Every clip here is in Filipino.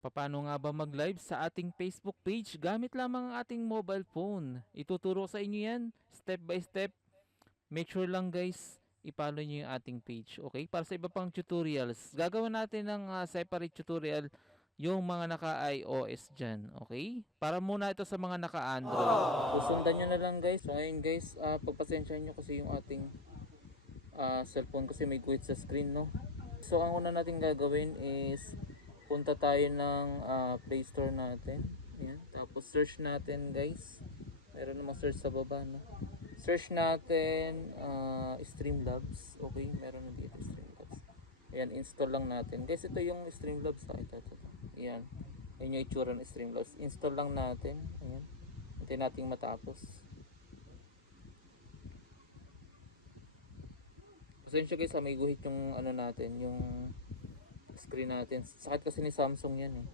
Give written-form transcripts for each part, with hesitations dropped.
Paano nga ba mag-live sa ating Facebook page gamit lamang ang ating mobile phone? Ituturo sa inyo yan step by step. Make sure lang guys, i-follow nyo yung ating page. Okay? Para sa iba pang tutorials, gagawin natin ng separate tutorial yung mga naka-iOS dyan. Okay? Para muna ito sa mga naka-Android. Susundan nyo na lang guys. So ngayon guys, pagpasensyahan nyo kasi yung ating cellphone kasi may guhit sa screen, no? So ang una natin gagawin is punta tayo ng Play Store natin. Yan. Tapos search natin guys. Meron namang search sa baba, no? Search natin Streamlabs. Okay, meron na dito Streamlabs. Ayan, install lang natin. Guys, ito yung Streamlabs. Ito. Ayan. Ayan yung itsura ng Streamlabs. Install lang natin. Ayan. Hintayin natin matapos. Pasensya guys, may guhit yung ano natin, yung screen natin. Sakit kasi ni Samsung yan eh.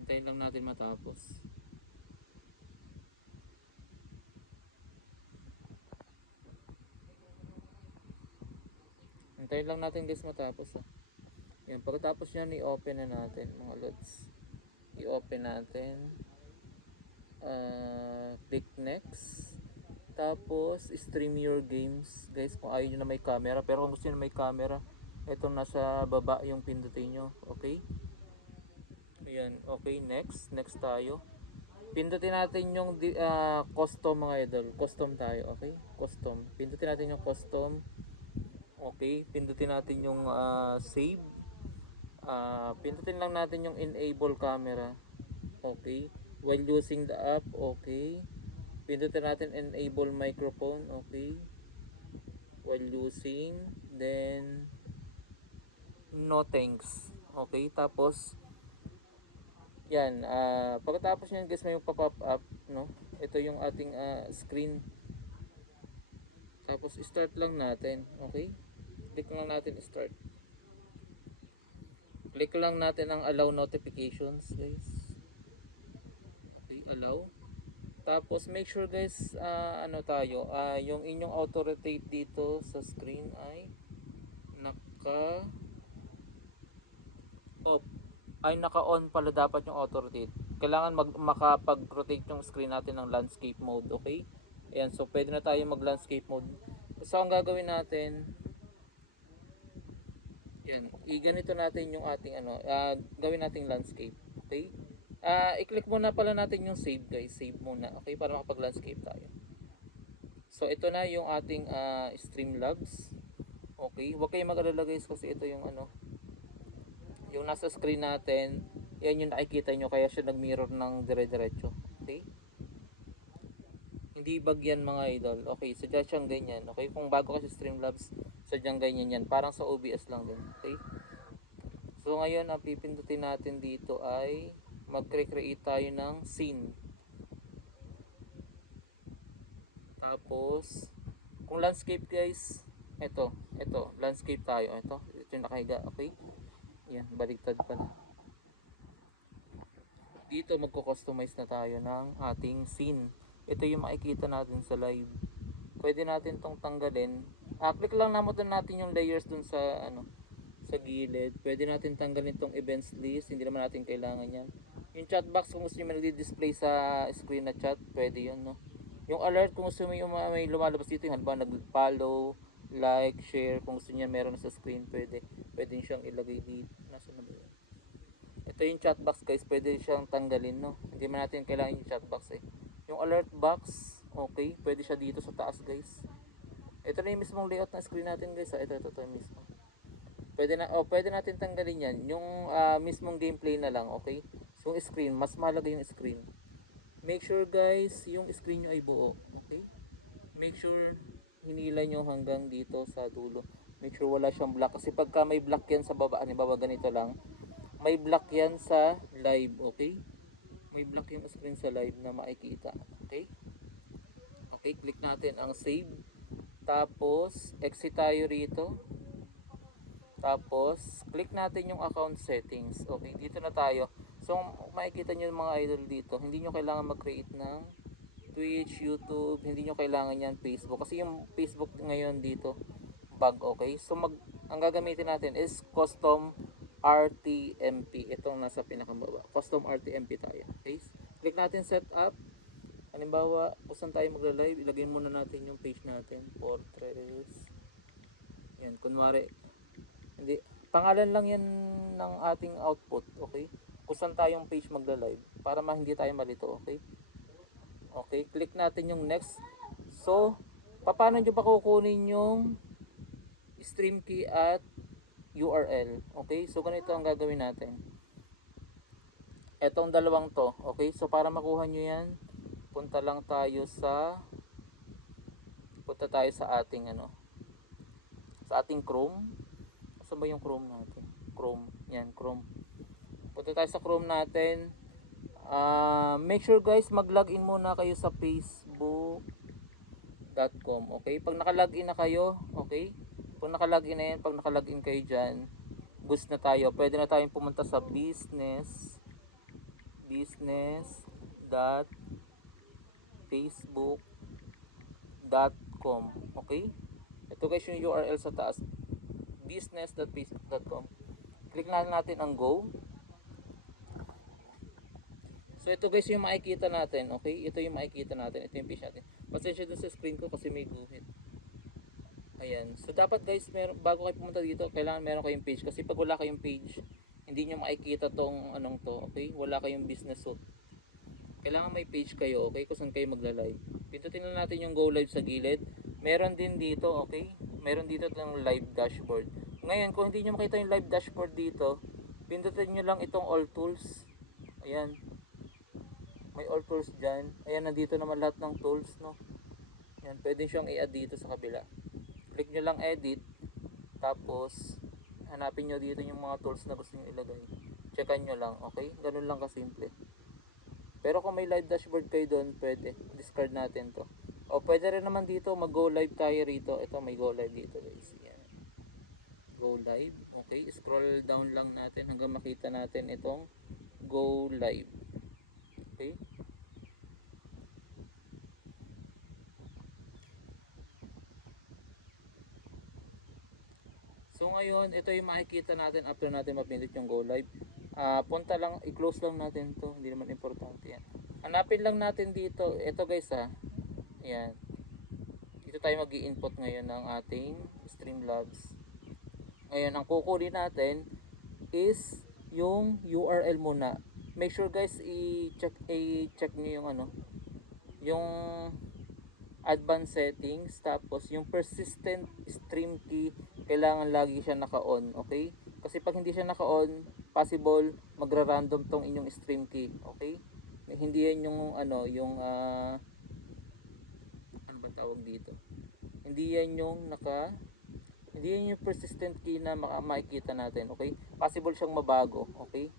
Hintayin lang natin matapos. Hintayin lang natin guys matapos. Yan, pagkatapos yan, i-open na natin mga lods. I-open natin. Click next. Tapos, stream your games. Guys, kung ayaw nyo na may camera. Pero kung gusto nyo na may camera, itong nasa baba yung pindutin nyo. Okay? Ayan, okay, next. Next tayo. Pindutin natin yung custom mga idol. Custom tayo, okay? Custom. Pindutin natin yung custom. Okay, pindutin natin yung save. Pindutin lang natin yung enable camera. Okay. While using the app, okay. Pindutin natin enable microphone, okay. While using, then no thanks. Okay, tapos yan, pagkatapos nyan guys may pop-up up, no? Ito yung ating screen. Tapos start lang natin, okay? Click lang natin start. Click lang natin ang allow notifications, guys. Okay, allow. Tapos make sure guys, ano tayo, yung inyong auto rotate dito sa screen ay naka off. Ay naka on pala dapat yung auto rotate. Kailangan makapag-rotate yung screen natin ng landscape mode, okay? Ayan, so pwede na tayo mag landscape mode. So ang gagawin natin, yan, i-ganito natin yung ating ano, gawin nating landscape, okay? I-click muna pala natin yung save guys, save muna, okay? Para makapag-landscape tayo. So ito na yung ating Streamlabs. Okay, huwag kayong mag-alala guys kasi ito yung ano, yung nasa screen natin, yan yung nakikita nyo kaya siya nag-mirror ng dire-diretso. Okay? Hindi bagyan mga idol. Okay, sadya siyang ganyan. Okay, kung bago ka sa Streamlabs, sadyang ganyan yan. Parang sa OBS lang din. Okay? So ngayon, ang pipindutin natin dito ay mag-create tayo ng scene. Tapos, kung landscape guys, ito, landscape tayo. Ito yung nakahiga. Okay? Yan, baliktad pala. Dito magko-customize na tayo ng ating scene. Ito yung makikita natin sa live. Pwede natin tong tanggalin. Click lang natin yung layers dun sa ano, sa gilid. Pwede natin tanggalin tong events list, hindi naman natin kailangan yan. Yung chat box kung gusto niyo may display sa screen na chat, pwede yun, no. Yung alert kung gusto niyo may lumalabas dito, yung halimbawa nag-follow, like, share, kung gusto niya meron sa screen, pwede. Pwede siyang ilagay dito. Nasa na ba yun? Ito yung chat box guys, pwede siyang tanggalin, no. Hindi man natin kailangan yung chat box eh. Yung alert box, okay, pwede siya dito sa taas guys. Ito na yung mismong layout ng screen natin guys. Ito mismo. Pwede natin tanggalin yan. Yung mismong gameplay na lang, okay? So yung screen, mas mahalaga yung screen. Make sure guys, yung screen nyo ay buo, okay? Make sure hinila nyo hanggang dito sa dulo. Make sure wala siyang black. Kasi pagka may black yan sa baba, halimbawa ganito lang, may black yan sa live, okay? May black yung screen sa live na makikita, okay? Okay, click natin ang save. Tapos, exit tayo rito. Tapos, click natin yung account settings. Okay, dito na tayo. So, makikita nyo mga idol dito, hindi nyo kailangan mag-create ng Twitch, YouTube, hindi nyo kailangan yan Facebook. Kasi yung Facebook ngayon dito, bug, okay? So ang gagamitin natin is custom RTMP. Itong nasa pinakababa. Custom RTMP tayo. Okay? Click natin setup. Halimbawa, kung saan tayo magla-live, ilagay muna natin yung page natin. Fortress. Yan, kunwari, hindi, pangalan lang yan ng ating output, okay? Kung saan tayong page magla-live para hindi tayo malito, okay? Okay, click natin yung next. So, paano nyo ba kukunin yung stream key at URL? Okay, so ganito ang gagawin natin. Etong dalawang to, okay? So, para makuha nyo yan, punta tayo sa ating sa ating Chrome. Saan ba yung Chrome natin? Chrome, yan, Chrome. Punta tayo sa Chrome natin. Make sure guys, mag-login muna kayo sa facebook.com. Okay? Pag naka-login na kayo, okay? Pag naka-login na yan, pag naka-login kayo dyan, boost na tayo. Pwede na tayong pumunta sa business.facebook.com. Okay? Ito guys yung URL sa taas. business.facebook.com. Click na natin ang go. So ito guys yung makikita natin, okay? Ito yung makikita natin, ito yung page natin. Pasensya dun sa screen ko kasi may guhit. Ayan. So dapat guys, bago kayo pumunta dito, kailangan meron kayong page. Kasi pag wala kayong page, hindi nyo makikita tong anong to, okay? Wala kayong business suit. Kailangan may page kayo, okay? Kung saan kayo magla-live. Pindutin na natin yung go live sa gilid. Meron din dito, okay? Meron dito itong live dashboard. Ngayon, kung hindi nyo makita yung live dashboard dito, pindutin nyo lang itong all tools. Ayan. May all tools dyan. Ayan, nandito naman lahat ng tools, no? Ayan, pwede siyang i-add dito sa kabila. Click nyo lang edit. Tapos, hanapin nyo dito yung mga tools na gusto nyo ilagay. Checkan nyo lang, okay? Ganun lang kasimple. Pero kung may live dashboard kayo doon, pwede. Discard natin to. O, pwede rin naman dito, mag-go live tayo rito. Ito, may go live dito, guys. Ayan. Go live. Okay, scroll down lang natin hanggang makita natin itong go live. Okay. So ngayon, ito yung makikita natin after natin mapindot yung go live. Punta lang, i-close lang natin to. Hindi naman importante yan. Hanapin lang natin dito. Ito guys Ayan. Dito tayo mag-i-input ngayon ng ating Streamlabs. Ngayon, ang kukunin natin is yung URL muna. Make sure guys, i-check nyo yung yung advanced settings, tapos yung persistent stream key, kailangan lagi siya naka-on, okay? Kasi pag hindi siya naka-on, possible magra-random tong inyong stream key, okay? Hindi yan yung yung ano ba tawag dito? Hindi yan yung persistent key na makikita natin, okay? Possible siyang mabago, okay?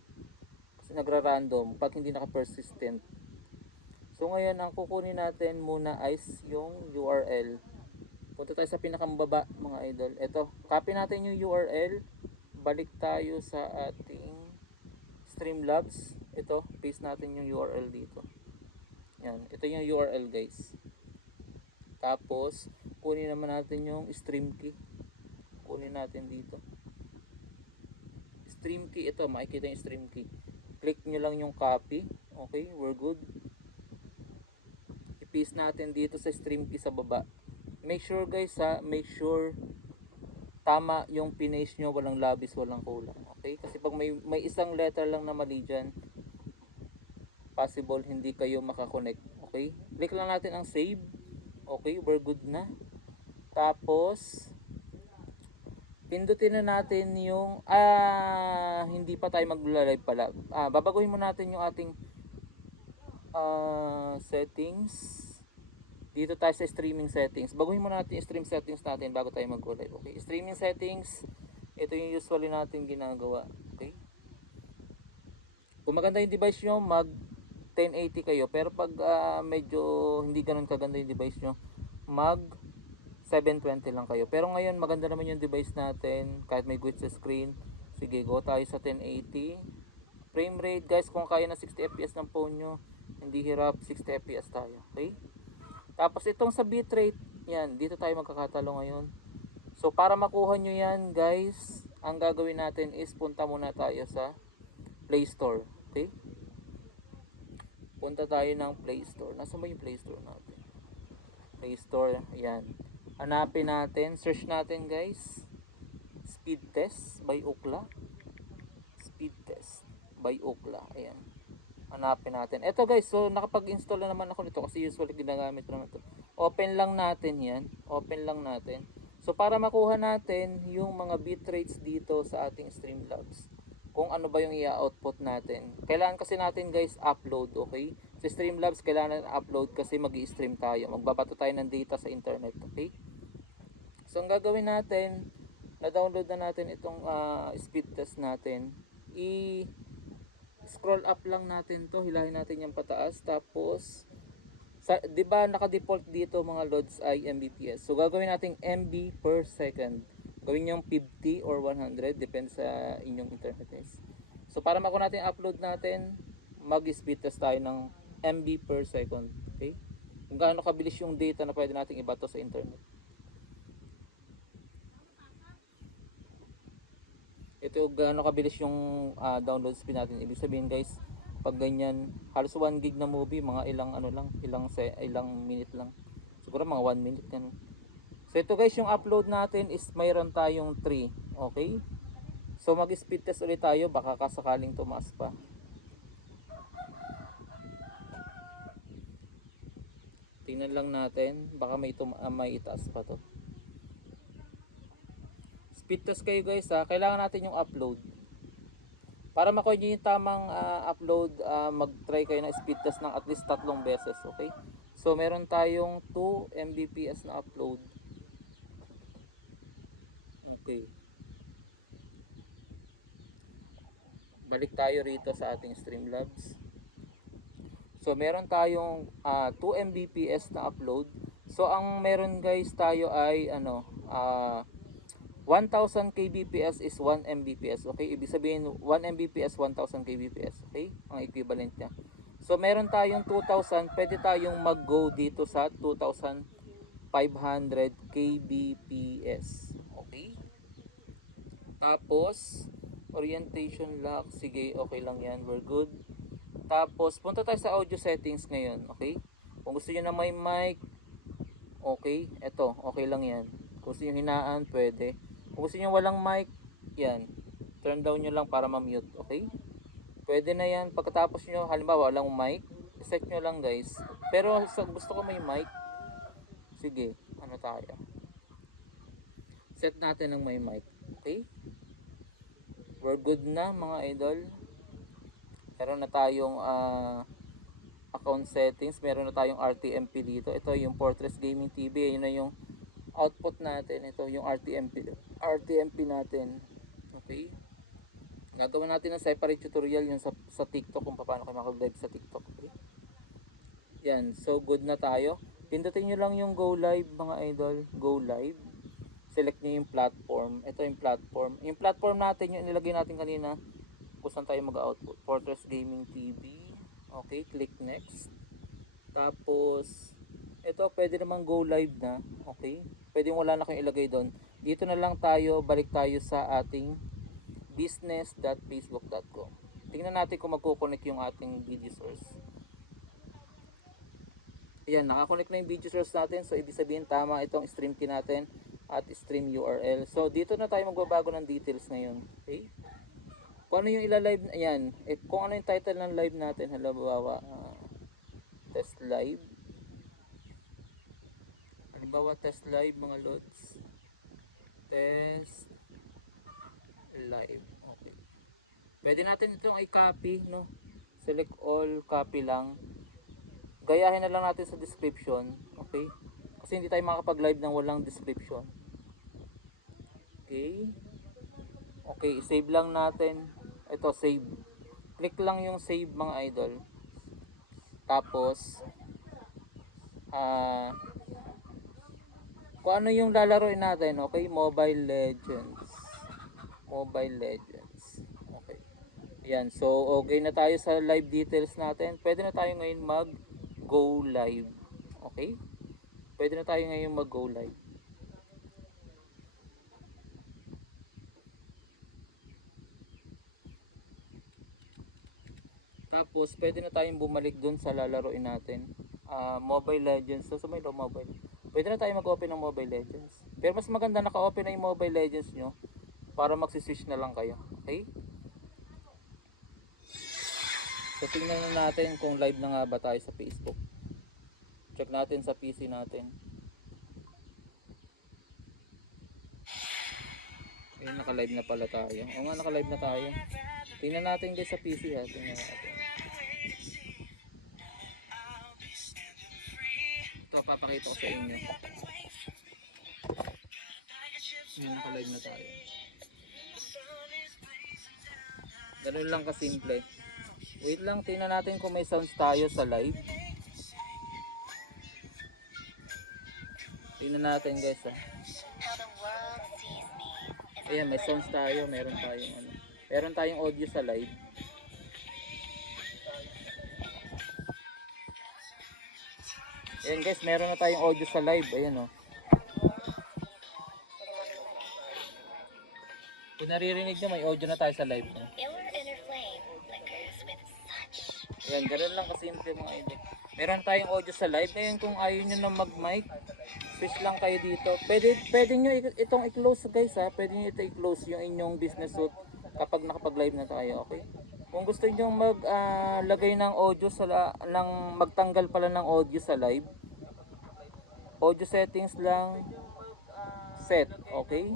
Kasi nagra-random pag hindi naka-persistent. So ngayon, ang kukunin natin muna is yung URL. Punta tayo sa pinakamababa, mga idol. Ito, copy natin yung URL. Balik tayo sa ating Streamlabs. Ito, paste natin yung URL dito. Yan, ito yung URL guys. Tapos, kunin naman natin yung stream key. Kunin natin dito. Stream key, ito, makikita yung stream key. Click nyo lang yung copy. Okay, we're good. I-paste natin dito sa stream key sa baba. Make sure guys make sure tama yung pinaste nyo, walang labis, walang kulang. Okay, kasi pag may isang letter lang na mali dyan, possible hindi kayo makakonect. Okay, click lang natin ang save. Okay, we're good na. Tapos pindutin na natin yung hindi pa tayo magla-live pala. Babaguhin mo natin yung ating settings. Dito tayo sa streaming settings. Baguhin muna natin yung stream settings natin bago tayo mag-go live. Okay, streaming settings. Ito yung usually natin ginagawa. Okay. Kung maganda yung device nyo, mag 1080 kayo. Pero pag medyo hindi ganun kaganda yung device nyo, mag 720 lang kayo. Pero ngayon maganda naman yung device natin. Kahit may glitch sa screen. Sige, go tayo sa 1080. Frame rate guys, kung kaya na 60 fps ng phone nyo, Hindi hirap, 60 fps tayo. Okay? Tapos itong sa bitrate, yan, dito tayo magkakatalo ngayon. So para makuha nyo yan guys, ang gagawin natin is punta muna tayo sa Play Store. Okay? Punta tayo ng Play Store. Nasaan ba yung Play Store natin? Play Store, ayan. Hanapin natin, search natin guys. Speed Test by Ookla. Speed Test by Ookla. Ayan. Hanapin natin. Ito guys, so nakapag-install na naman ako nito kasi usually ginagamit ko naman ito. Open lang natin yan. Open lang natin. So para makuha natin yung mga bitrates dito sa ating Streamlabs, kung ano ba yung i-output natin. Kailangan kasi natin guys upload, okay? Sa Streamlabs kailangan natin upload kasi mag-i-stream tayo. Magbabato tayo ng data sa internet, okay? So ang gagawin natin, na-download na natin itong speed test natin. I-scroll up lang natin to, hilahin natin yung pataas. Tapos, 'di ba naka-default dito mga loads ay Mbps. So gagawin natin MB per second. Gawin yung 50 or 100, depende sa inyong internet guys. So para makuha natin upload natin, mag-speed test tayo ng MB per second. Okay? Kung gaano kabilis yung data na pwede nating ibato sa internet. Ito gaano kabilis yung download speed natin. Ibig sabihin guys, pag ganyan, halos 1 gig na movie, mga ilang ano lang, ilang minute lang. Siguro mga 1 minute ganun. So ito guys, yung upload natin is mayroon tayong 3. Okay? So mag-speed test ulit tayo, baka kasakaling tumaas pa. Tingnan lang natin, baka may itaas pa to. Speed test kayo guys ha, kailangan natin yung upload. Para makuha nyo yung tamang upload, mag-try kayo ng speed test ng at least 3 beses, okay? So meron tayong 2 Mbps na upload. Okay. Balik tayo rito sa ating Streamlabs. So meron tayong 2 Mbps na upload. So ang meron guys tayo ay 1000 kbps is 1 Mbps. Okay? Ibig sabihin 1 Mbps 1000 kbps. Okay? Ang equivalent niya. So meron tayong 2000, pwede tayong mag-go dito sa 2500 kbps. Okay? Tapos orientation lock, sige, okay lang yan, we're good. Tapos punta tayo sa audio settings ngayon, okay? Kung gusto niyo na may mic, okay, eto, okay lang yan. Kung gusto niyo hinaan, pwede. Kung gusto niyo walang mic, yan, turn down nyo lang para ma-mute, okay? Pwede na yan. Pagkatapos nyo, halimbawa walang mic, set nyo lang guys. Pero gusto ko may mic, sige, ano tayo, set natin ng may mic, okay? We're good na mga idol. Meron na tayong account settings, meron na tayong RTMP dito. Ito yung Fortress Gaming TV, yun na yung output natin. Ito yung RTMP natin. Okay? Gagawin natin ng separate tutorial yung sa TikTok kung paano kayo makag-live sa TikTok. Okay? Yan, so good na tayo. Pindutin nyo lang yung go live mga idol. Go live. Select nyo yung platform. Ito yung platform. Yung platform natin, yung nilagay natin kanina, kung saan tayo mag-output. Fortress Gaming TV. Okay, click next. Tapos, ito pwede namang go live na. Okay, pwede wala na kayong ilagay doon. Dito na lang tayo, balik tayo sa ating business.facebook.com. Tingnan natin kung magkoconnect yung ating video source. Ayan, nakakonect na yung video source natin. So, ibig sabihin tama itong stream key natin at stream URL. So, dito na tayo magbabago ng details ngayon. Okay? Kung ano yung ila-live, ayan. Kung ano yung title ng live natin, halimbawa, test live. Halimbawa, test live mga lods. Test live. Okay. Pwede natin itong i-copy, no? Select all, copy lang. Gayahin na lang natin sa description, okay? Kasi hindi tayo makakapag-live ng walang description. Okay. Okay, save lang natin. Ito, save. Click lang yung save mga idol. Tapos, kung ano yung lalaroin natin, okay? Mobile Legends. Mobile Legends. Okay. Ayan, so okay na tayo sa live details natin. Pwede na tayo ngayon mag go live. Okay? Pwede na tayo ngayon mag go live. Tapos pwede na tayong bumalik dun sa lalaroin natin. Mobile Legends. So, sa may mobile. Pwede na tayo mag-open ng Mobile Legends. Pero mas maganda naka-open na yung Mobile Legends nyo para magsiswitch na lang kayo. Okay? So tingnan na natin kung live na nga ba tayo sa Facebook. Check natin sa PC natin. Ayun, naka-live na pala tayo. O nga, naka-live na tayo. Tingnan natin guys sa PC ha. Tingnan natin. Ito, papakita ko sa inyo. Ayun, naka-live na tayo. Ganun lang kasimple. Wait lang, tingnan natin kung may sounds tayo sa live. Tingnan natin guys ha. Ayan, may sounds tayo. Meron tayong audio sa live. Ayan guys, meron na tayong audio sa live. Ayan o. Kung naririnig nyo, may audio na tayo sa live. Ayan, ganun lang kasimple mga idol. Meron tayong audio sa live. Ngayon kung ayaw nyo na mag-mic, switch lang kayo dito. Pwede nyo itong i-close guys ha. Pwede nyo ito i-close yung inyong business suite kapag nakapag-live na tayo. Okay? Kung gusto nyo maglagay ng audio magtanggal pala ng audio sa live, audio settings lang, set. Okay?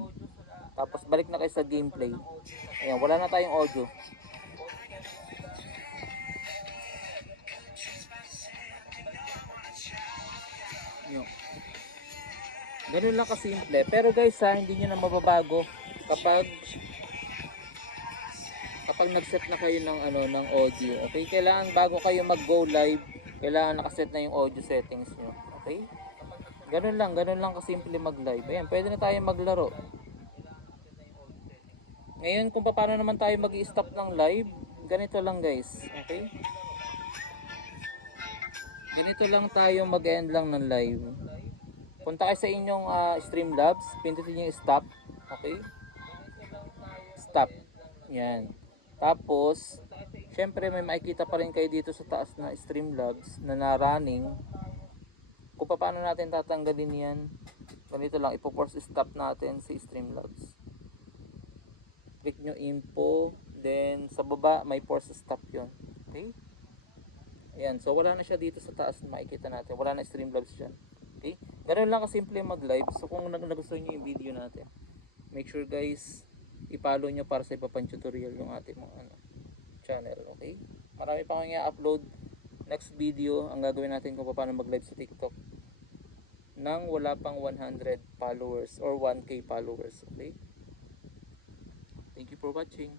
Tapos balik na kayo sa gameplay. Ayan, wala na tayong audio. Ayan. Ganun lang kasimple. Pero guys ha, hindi nyo na mababago kapag nag-set na kayo ng audio. Okay? Kailangan bago kayo mag-go live, kailangan nakaset na yung audio settings nyo. Okay? Ganun lang kasimple mag-live. Ayan, pwede na tayo maglaro. Ngayon kung paano naman tayo mag-i-stop ng live, ganito lang guys. Okay? Ganito lang tayo mag-end lang ng live. Punta kayo sa inyong Streamlabs, pindutin yung stop. Okay? Stop. Yan. Tapos, syempre may makikita pa rin kayo dito sa taas na Streamlabs na running. Kung paano natin tatanggalin yan, ganito lang, ipo-force stop natin sa Streamlabs. Click nyo info, then sa baba may force stop yon. Okay? Ayan, so wala na siya dito sa taas na makikita natin. Wala na Streamlabs dyan. Okay? Ganun lang kasimple mag-live. So kung nagustuhan nyo yung video natin, make sure guys, i-follow nyo para sa iba pang tutorial yung ating mga channel. Okay? Marami pa akong i-upload. Next video, ang gagawin natin kung paano mag-live sa TikTok nang wala pang 100 followers or 1K followers. Okay? Thank you for watching.